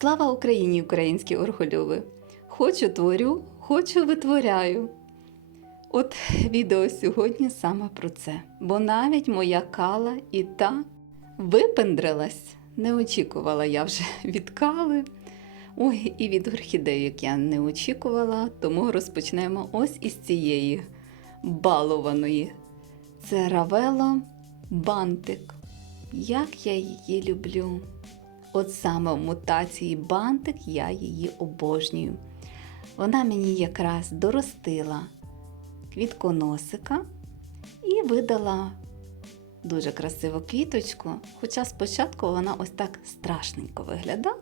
Слава Україні, українські орхолюби! Хочу творю, хочу витворяю. От відео сьогодні саме про це, бо навіть моя кала і та випендрилась. Не очікувала я вже від кали. Ой, і від орхідеїк я не очікувала, тому розпочнемо ось із цієї балованої. Це Равело Бантик. Як я її люблю. От саме в мутації бантик я її обожнюю. Вона мені якраз доростила квітконосика і видала дуже красиву квіточку, хоча спочатку вона ось так страшненько виглядала.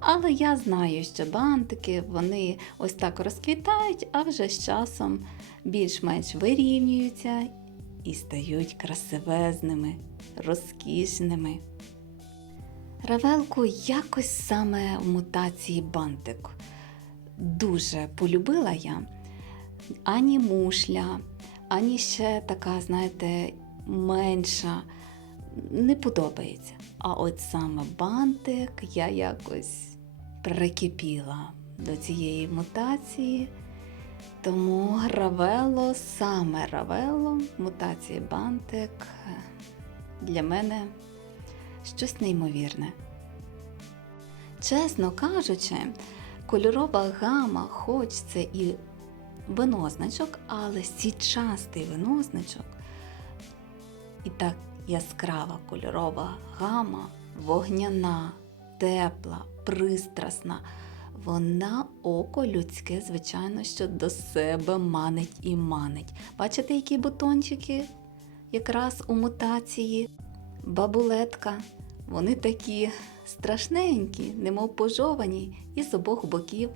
Але я знаю, що бантики вони ось так розквітають, а вже з часом більш-менш вирівнюються і стають красивезними, розкішними. Равелку якось саме в мутації бантик. Дуже полюбила я ані мушля, ані ще така, знаєте, менша. Не подобається. А от саме бантик я якось прикипіла до цієї мутації. Тому Равело, саме Равело, мутації бантик для мене щось неймовірне. Чесно кажучи, кольорова гама, хоч це і винозначок, але січастий винозначок і так яскрава кольорова гама, вогняна, тепла, пристрасна. Вона око людське, звичайно, що до себе манить і манить. Бачите, які бутончики якраз у мутації бабулетка. Вони такі страшненькі, немов пожовані, і з обох боків,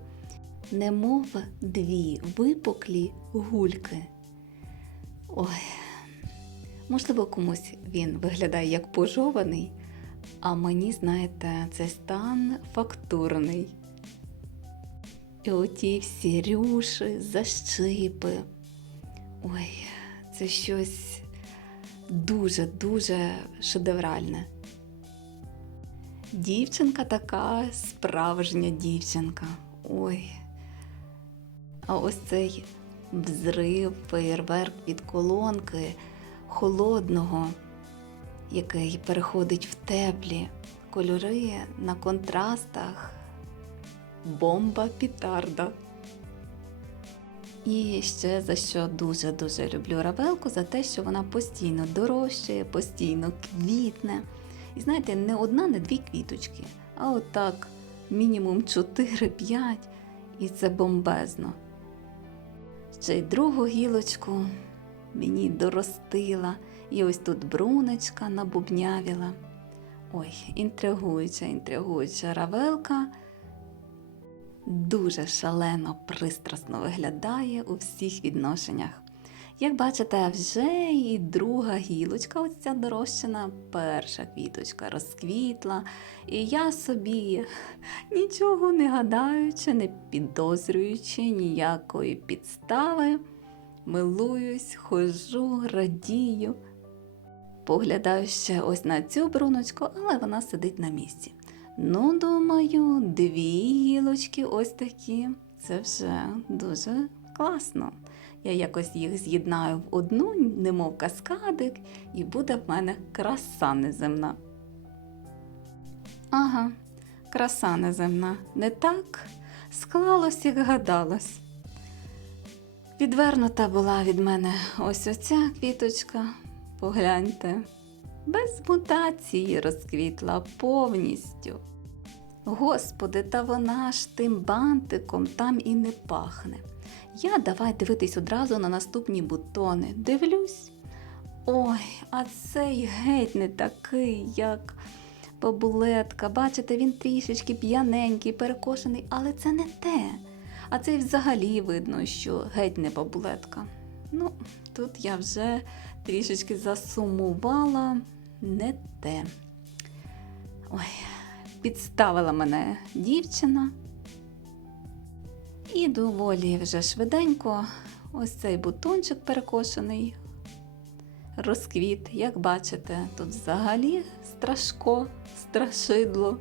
немов дві випуклі гульки. Ой, можливо, комусь він виглядає як пожований, а мені, знаєте, цей стан фактурний. І оті всі рюші, защипи. Ой, це щось дуже-дуже шедевральне. Дівчинка така справжня дівчинка. Ой. А ось цей взрив, феєрверк від колонки холодного, який переходить в теплі кольори на контрастах. Бомба пітарда. І ще за що дуже-дуже люблю равелку, за те, що вона постійно дорожчає, постійно квітне. І знаєте, не одна, не дві квіточки, а отак мінімум 4-5, і це бомбезно. Ще й другу гілочку мені доростила, і ось тут брунечка набубнявіла. Ой, інтригуюча, інтригуюча равелка дуже шалено пристрасно виглядає у всіх відношеннях. Як бачите, вже і друга гілочка, ось ця дорощена, перша квіточка розквітла, і я собі, нічого не гадаючи, не підозрюючи ніякої підстави, милуюсь, хожу, радію. Поглядаю ще ось на цю бруночку, але вона сидить на місці. Ну, думаю, дві гілочки ось такі. Це вже дуже класно. Я якось їх з'єднаю в одну, немов каскадик, і буде в мене краса неземна. Ага, краса неземна. Не так склалось, як гадалось. Відвернута була від мене ось оця квіточка. Погляньте, без мутації розквітла повністю. Господи, та вона ж тим бантиком там і не пахне. Я давай дивитись одразу на наступні бутони. Дивлюсь. Ой, а цей геть не такий, як бабулетка. Бачите, він трішечки п'яненький, перекошений, але це не те. А цей взагалі видно, що геть не бабулетка. Ну, тут я вже трішечки засумувала не те. Ой, підставила мене дівчина. І доволі вже швиденько ось цей бутончик перекошений, розквіт, як бачите, тут взагалі страшко, страшидло.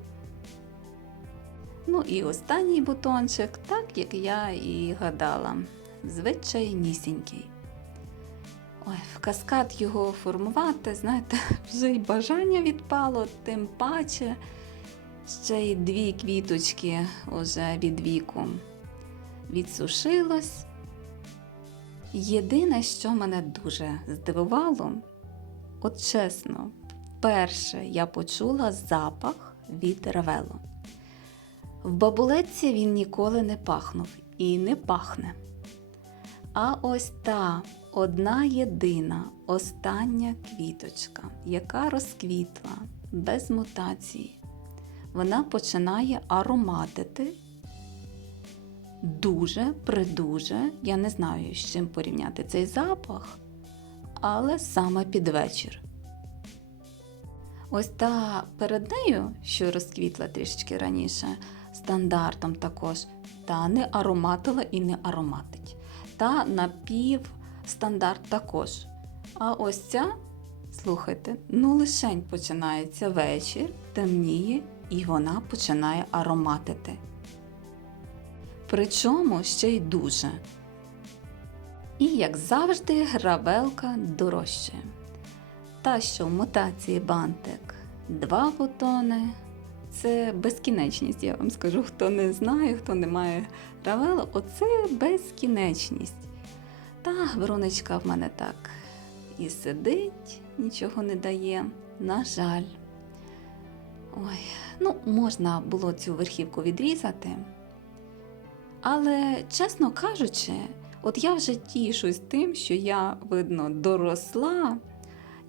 Ну і останній бутончик, так як я і гадала, звичайнісінький. Ой, в каскад його формувати, знаєте, вже й бажання відпало, тим паче ще й дві квіточки уже від віку відсушилось. Єдине, що мене дуже здивувало, от чесно, вперше я почула запах від ревелу. В бабулеці він ніколи не пахнув і не пахне. А ось та одна єдина остання квіточка, яка розквітла без мутації, вона починає ароматити дуже, придуже, я не знаю, з чим порівняти цей запах, але саме під вечір. Ось та перед нею, що розквітла трішечки раніше, стандартом також, та не ароматила і не ароматить. Та напів стандарт також. А ось ця, слухайте, ну лишень починається вечір, темніє, і вона починає ароматити. Причому ще й дуже. І, як завжди, гравелка дорожче. Та, що в мутації бантик два бутони. Це безкінечність, я вам скажу, хто не знає, хто не має гравела, оце безкінечність. Та Вероничка в мене так і сидить, нічого не дає. На жаль. Ой, ну, можна було цю верхівку відрізати. Але, чесно кажучи, от я вже тішусь тим, що я, видно, доросла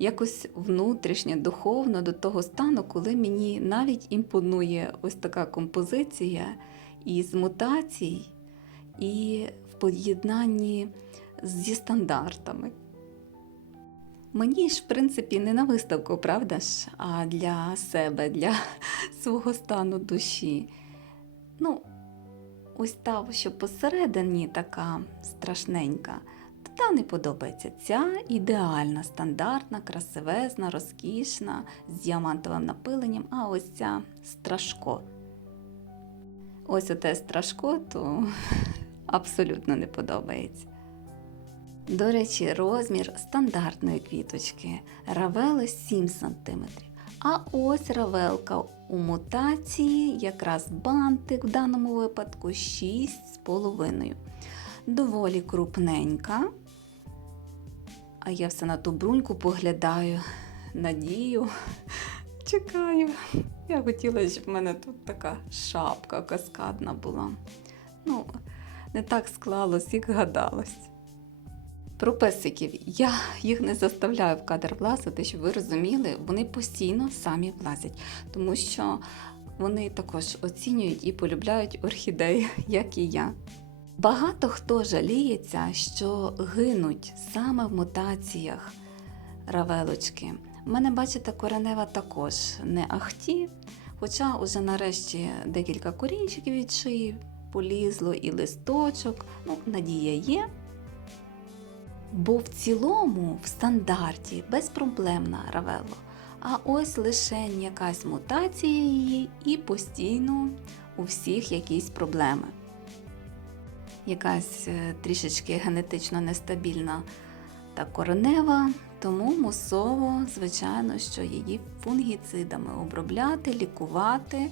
якось внутрішньо, духовно до того стану, коли мені навіть імпонує ось така композиція із мутацій і в поєднанні зі стандартами. Мені ж, в принципі, не на виставку, правда ж, а для себе, для свого стану душі. Ну, ось та, що посередині така страшненька, та не подобається. Ця ідеальна, стандартна, красивезна, розкішна, з діамантовим напиленням, а ось ця страшко. Ось оте страшко, то абсолютно не подобається. До речі, розмір стандартної квіточки равели 7 см. А ось равелка у мутації, якраз бантик в даному випадку 6,5. Доволі крупненька. А я все на ту бруньку поглядаю, надію, чекаю. Я хотіла, щоб в мене тут така шапка каскадна була. Ну, не так склалось, як гадалось. Про песиків я їх не заставляю в кадр влазити, щоб ви розуміли, вони постійно самі влазять, тому що вони також оцінюють і полюбляють орхідеї, як і я. Багато хто жаліється, що гинуть саме в мутаціях равелочки. У мене, бачите, коренева також не ахті, хоча уже нарешті декілька корінчиків від шиї полізло і листочок. Ну, надія є. Бо в цілому в стандарті безпроблемна равело. А ось лише якась мутація її і постійно у всіх якісь проблеми. Якась е, трішечки генетично нестабільна та коренева, тому мусово, звичайно, що її фунгіцидами обробляти, лікувати,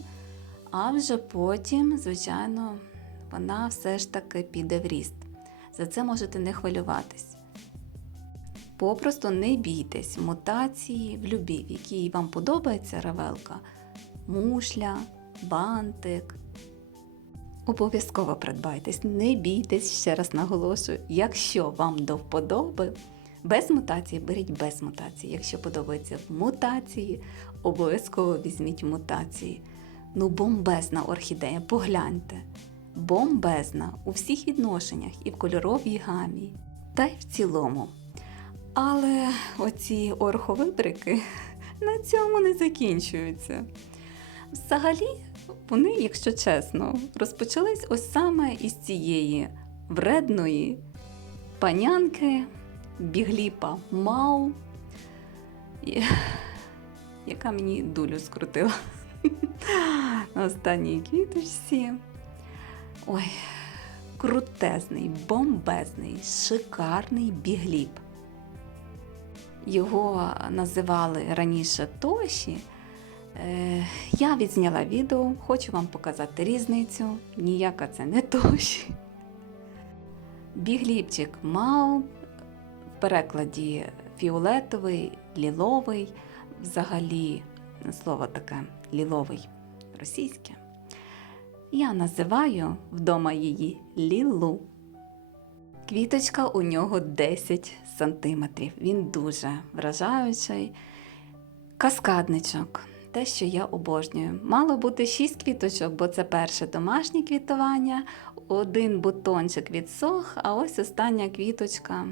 а вже потім, звичайно, вона все ж таки піде в ріст. За це можете не хвилюватись. Попросту не бійтесь мутації в любі, в вам подобається ревелка, мушля, бантик. Обов'язково придбайтесь, не бійтесь, ще раз наголошую, якщо вам до вподоби, без мутації беріть без мутації. Якщо подобається в мутації, обов'язково візьміть мутації. Ну, бомбезна орхідея, погляньте. Бомбезна у всіх відношеннях і в кольоровій гамі, та й в цілому. Але оці орховибрики на цьому не закінчуються. Взагалі, вони, якщо чесно, розпочались ось саме із цієї вредної панянки Бігліпа Мау, яка мені дулю скрутила. На останній квіточці. Ой, крутезний, бомбезний, шикарний бігліб. Його називали раніше Тоші. Е, Я відзняла відео, хочу вам показати різницю. Ніяка це не Тоші. Бігліпчик мав в перекладі фіолетовий, ліловий, взагалі слово таке ліловий російське. Я називаю вдома її Лілу. Квіточка у нього 10 сантиметрів. Він дуже вражаючий. Каскадничок. Те, що я обожнюю. Мало бути 6 квіточок, бо це перше домашнє квітування. Один бутончик відсох, а ось остання квіточка.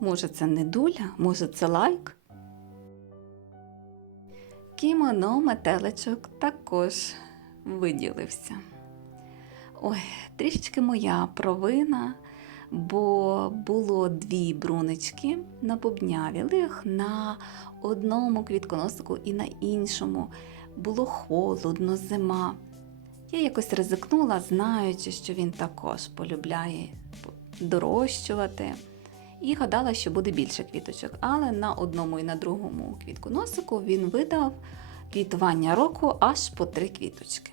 Може, це не дуля, може, це лайк. Кімоно метеличок також виділився. Ой, трішечки моя провина, бо було дві брунички набубнявілих на одному квітконосику і на іншому. Було холодно, зима. Я якось ризикнула, знаючи, що він також полюбляє дорощувати. І гадала, що буде більше квіточок. Але на одному і на другому квітконосику він видав квітування року аж по три квіточки.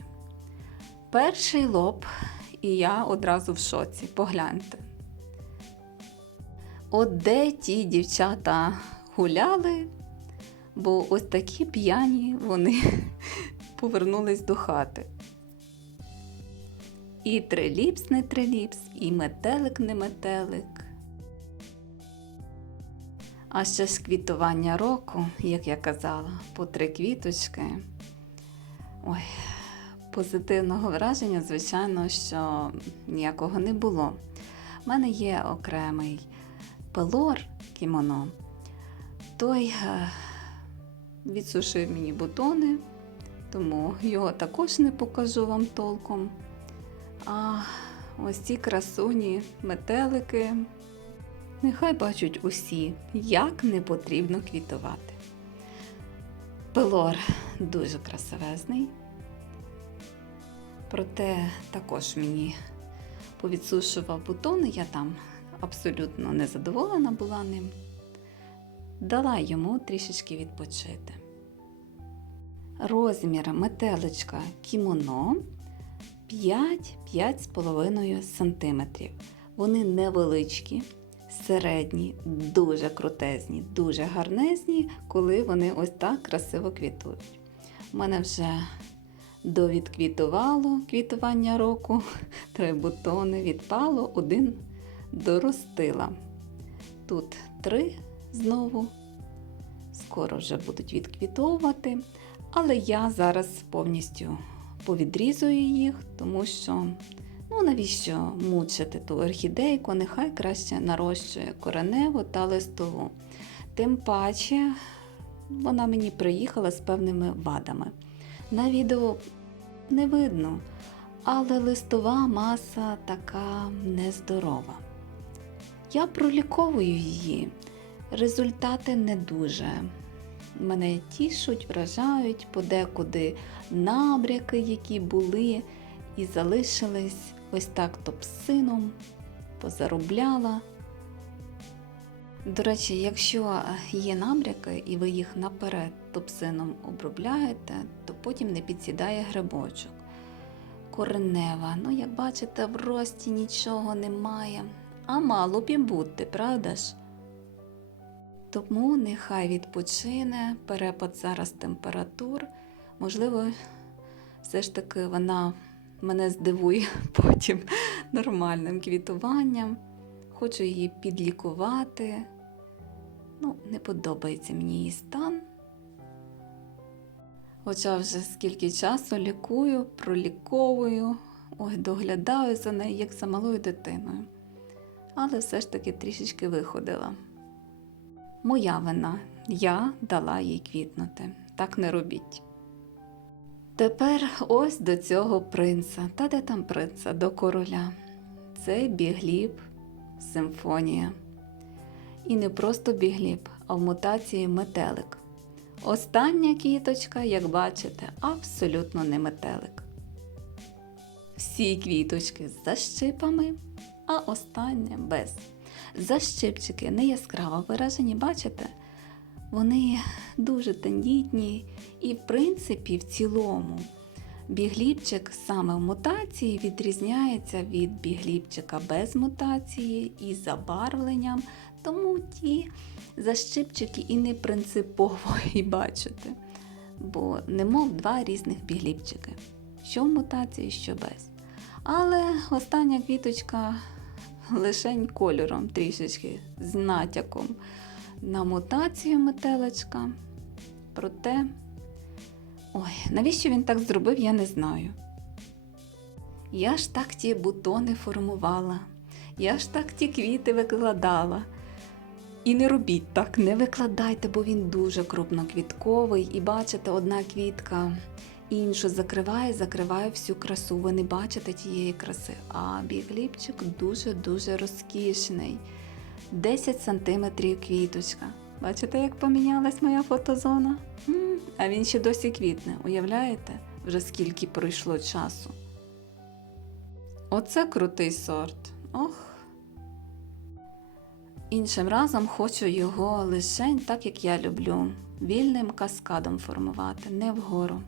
Перший лоб, і я одразу в шоці. Погляньте. От де ті дівчата гуляли, бо ось такі п'яні вони повернулись до хати. І триліпс не триліпс, і метелик не метелик. А ще ж квітування року, як я казала, по три квіточки. Ой, позитивного враження, звичайно, що ніякого не було. У мене є окремий пелор кімоно. Той е, відсушив мені бутони, тому його також не покажу вам толком. А ось ці красуні метелики. Нехай бачать усі, як не потрібно квітувати. Пелор дуже красивезний, проте також мені повідсушував бутони, я там абсолютно не задоволена була ним. Дала йому трішечки відпочити. Розмір метеличка кімоно 5-5,5 см. Вони невеличкі середні, дуже крутезні, дуже гарнезні, коли вони ось так красиво квітують. У мене вже довідквітувало квітування року, три бутони відпало, один доростила. Тут три знову, скоро вже будуть відквітовувати, але я зараз повністю повідрізую їх, тому що Ну, навіщо мучити ту орхідейку? Нехай краще нарощує кореневу та листову. Тим паче вона мені приїхала з певними вадами. На відео не видно, але листова маса така нездорова. Я проліковую її, результати не дуже. Мене тішуть, вражають подекуди набряки, які були і залишились ось так топсином, позаробляла. До речі, якщо є набряки і ви їх наперед топсином обробляєте, то потім не підсідає грибочок. Коренева, ну, як бачите, в рості нічого немає, а мало б і бути, правда ж? Тому нехай відпочине перепад зараз температур. Можливо, все ж таки вона мене здивує потім нормальним квітуванням. Хочу її підлікувати. Ну, не подобається мені її стан. Хоча вже скільки часу лікую, проліковую, ой, доглядаю за нею, як за малою дитиною. Але все ж таки трішечки виходила. Моя вина, я дала їй квітнути. Так не робіть. Тепер ось до цього принца. Та де там принца? До короля. Це бігліб, симфонія. І не просто бігліб, а в мутації метелик. Остання квіточка, як бачите, абсолютно не метелик. Всі квіточки з защипами, а остання без. Защипчики не яскраво виражені, бачите? Вони дуже тендітні і, в принципі, в цілому. Бігліпчик саме в мутації відрізняється від бігліпчика без мутації і забарвленням, тому ті защипчики і не принципово і бачите. Бо немов два різних бігліпчики, що в мутації, що без. Але остання квіточка лишень кольором трішечки з натяком на мутацію метелечка. Проте, ой, навіщо він так зробив, я не знаю. Я ж так ті бутони формувала, я ж так ті квіти викладала. І не робіть так, не викладайте, бо він дуже крупноквітковий. І бачите, одна квітка іншу закриває, закриває всю красу. Ви не бачите тієї краси. А бігліпчик дуже-дуже розкішний. 10 сантиметрів квіточка. Бачите, як помінялась моя фотозона? А він ще досі квітне, уявляєте? Вже скільки пройшло часу. Оце крутий сорт. Ох. Іншим разом хочу його лишень, так як я люблю, вільним каскадом формувати, не вгору.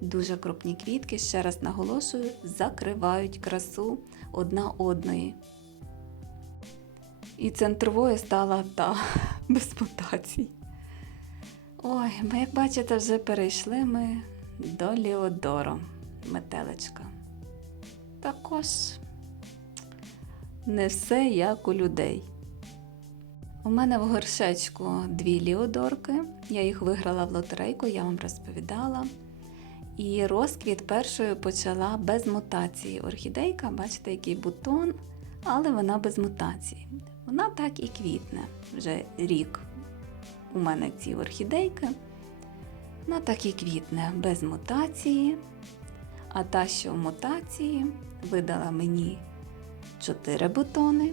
Дуже крупні квітки, ще раз наголошую, закривають красу одна одної. І центровою стала та без мутацій. Ой, ми, як бачите, вже перейшли ми до Ліодоро, метелечка. Також не все як у людей. У мене в горшечку дві ліодорки. Я їх виграла в лотерейку, я вам розповідала. І розквіт першою почала без мутації. Орхідейка, бачите, який бутон, але вона без мутації. Вона так і квітне. Вже рік у мене ці орхідейки. Вона так і квітне без мутації. А та, що в мутації, видала мені 4 бутони.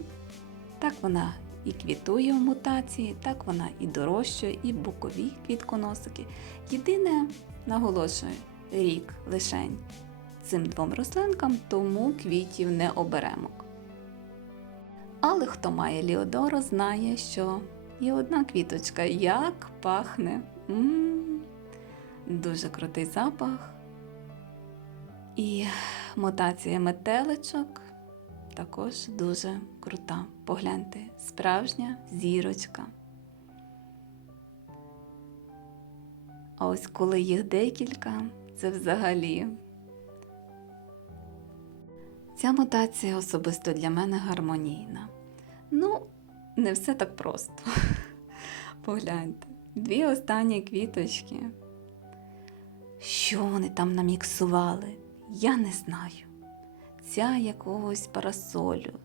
Так вона і квітує в мутації, так вона і дорощує, і бокові квітконосики. Єдине, наголошую, рік лишень цим двом рослинкам, тому квітів не оберемо. Але хто має Ліодоро, знає, що є одна квіточка, як пахне. М-м-м. Дуже крутий запах. І мутація метеличок також дуже крута. Погляньте, справжня зірочка. А ось коли їх декілька, це взагалі. Ця мутація особисто для мене гармонійна. Ну, не все так просто. Погляньте, дві останні квіточки. Що вони там наміксували, я не знаю. Ця якогось парасолю.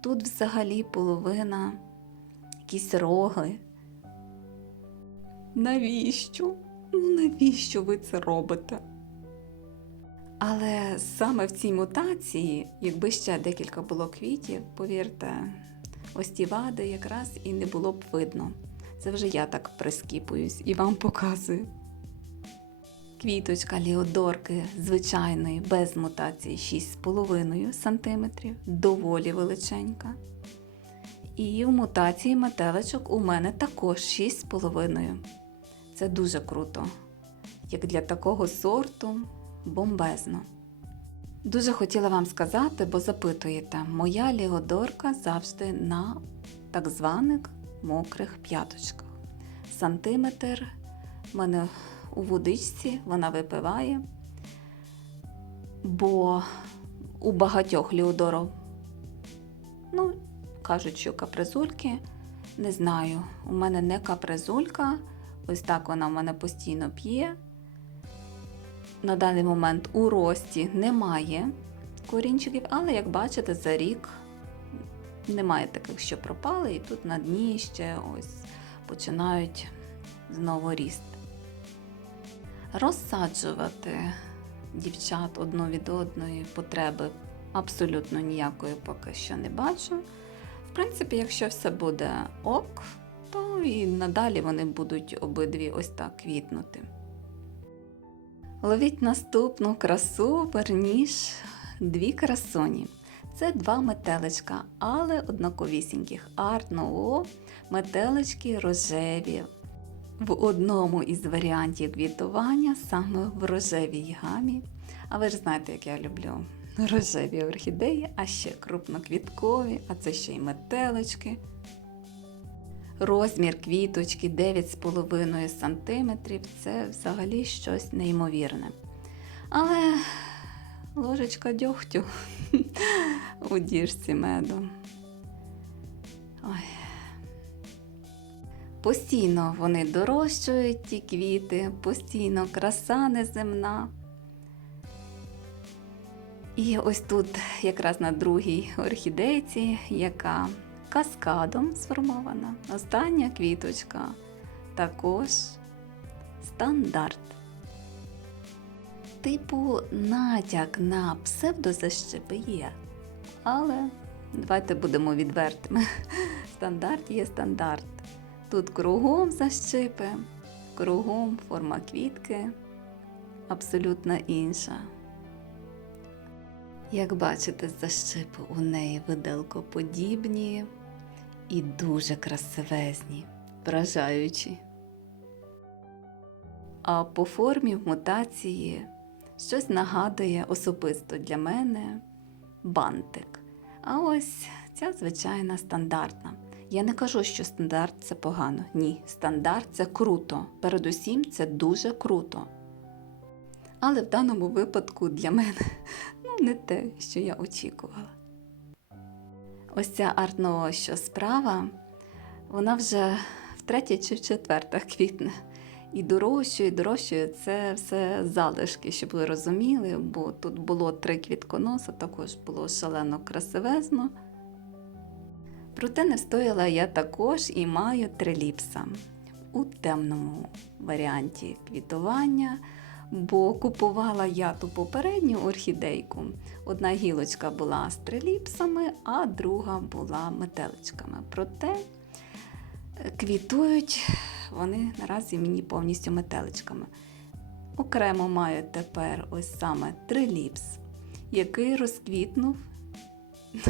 Тут взагалі половина якісь роги. Навіщо? Ну навіщо ви це робите? Але саме в цій мутації, якби ще декілька було квітів, повірте, ось ті вади якраз і не було б видно. Це вже я так прискіпуюсь і вам показую. Квіточка ліодорки звичайної, без мутації 6,5 см, доволі величенька. І в мутації метеличок у мене також 6,5. Це дуже круто. Як для такого сорту бомбезно. Дуже хотіла вам сказати, бо запитуєте, моя ліодорка завжди на так званих мокрих п'яточках. Сантиметр в мене у водичці вона випиває, бо у багатьох ліодоров, ну, кажуть, що капризульки, не знаю, у мене не капризулька, ось так вона в мене постійно п'є. На даний момент у рості немає корінчиків, але, як бачите, за рік немає таких, що пропали, і тут на дні ще ось починають знову ріст. Розсаджувати дівчат одну від одної потреби абсолютно ніякої поки що не бачу. В принципі, якщо все буде ок, і надалі вони будуть обидві ось так квітнути. Ловіть наступну красу, верніш, дві красоні. Це два метеличка, але однаковісіньких. Арт-Ноу метелички рожеві. В одному із варіантів квітування, саме в рожевій гамі. А ви ж знаєте, як я люблю рожеві орхідеї, а ще крупноквіткові, а це ще й метелички. Розмір квіточки 9,5 см це взагалі щось неймовірне. Але ложечка дьогтю у діжці меду. Ой. Постійно вони дорощують ті квіти, постійно краса неземна. І ось тут якраз на другій орхідейці, яка каскадом сформована. Остання квіточка також стандарт. Типу натяк на псевдозащипи є. Але давайте будемо відвертими. Стандарт є стандарт. Тут кругом защипи, кругом форма квітки абсолютно інша. Як бачите, защипи у неї виделкоподібні і дуже красивезні, вражаючі. А по формі в мутації щось нагадує особисто для мене бантик. А ось ця звичайна стандартна. Я не кажу, що стандарт це погано. Ні, стандарт це круто. Передусім, це дуже круто. Але в даному випадку для мене ну, не те, що я очікувала. Ось ця артнова, що справа, вона вже втретє чи в четверте квітне. І дорожчою, і дорожчою це все залишки, щоб ви розуміли, бо тут було три квітконоса, також було шалено красивезно. Проте не встояла я також і маю триліпса у темному варіанті квітування, бо купувала я ту попередню орхідейку. Одна гілочка була з триліпсами, а друга була метеличками. Проте е, квітують вони наразі мені повністю метеличками. Окремо маю тепер ось саме триліпс, який розквітнув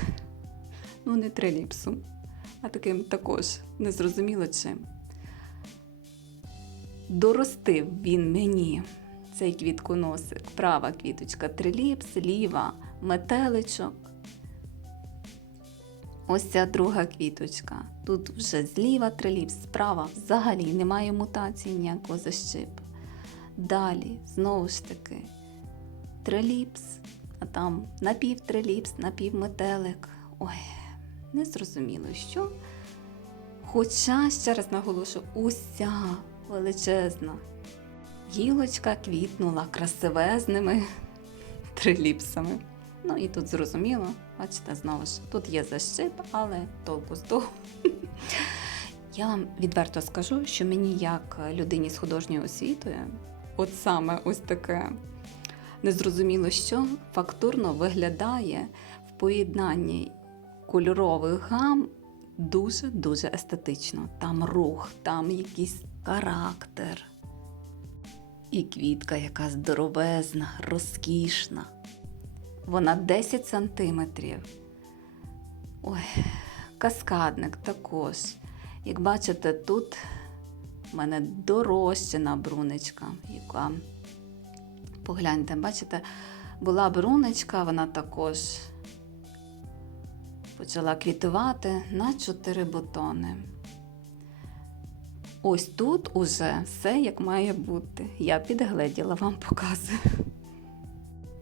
ну не триліпсом, а таким також незрозуміло чим. Доростив він мені цей квітконосик. Права квіточка триліпс, ліва метеличок. Ось ця друга квіточка. Тут вже зліва триліпс, справа взагалі немає мутації ніякого защипу. Далі, знову ж таки, триліпс, а там напівтриліпс, напівметелик. Ой, не зрозуміло що. Хоча, ще раз наголошу, уся величезна гілочка квітнула красивезними триліпсами. Ну і тут зрозуміло, бачите, знову ж, тут є защип, але толку з того. Я вам відверто скажу, що мені, як людині з художньою освітою, от саме ось таке незрозуміло, що фактурно виглядає в поєднанні кольорових гам дуже-дуже естетично. Там рух, там якийсь характер. І квітка, яка здоровезна, розкішна. Вона 10 сантиметрів. Ой, каскадник також. Як бачите, тут в мене дорощена брунечка, яка, погляньте, бачите, була брунечка, вона також почала квітувати на 4 бутони. Ось тут уже все як має бути. Я підгледіла, вам показую.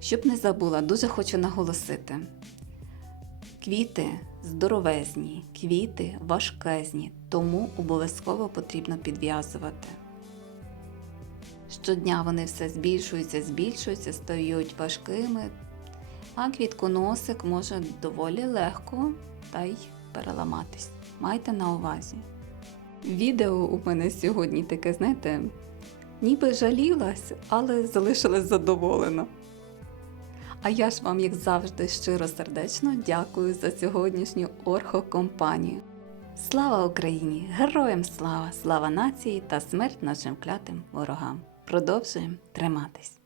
Щоб не забула, дуже хочу наголосити: квіти здоровезні, квіти важкезні, тому обов'язково потрібно підв'язувати. Щодня вони все збільшуються, збільшуються, стають важкими, а квітконосик може доволі легко та й переламатись. Майте на увазі. Відео у мене сьогодні таке, знаєте, ніби жалілась, але залишилась задоволена. А я ж вам, як завжди, щиро сердечно дякую за сьогоднішню орхокомпанію. Слава Україні! Героям слава! Слава нації та смерть нашим клятим ворогам! Продовжуємо триматись!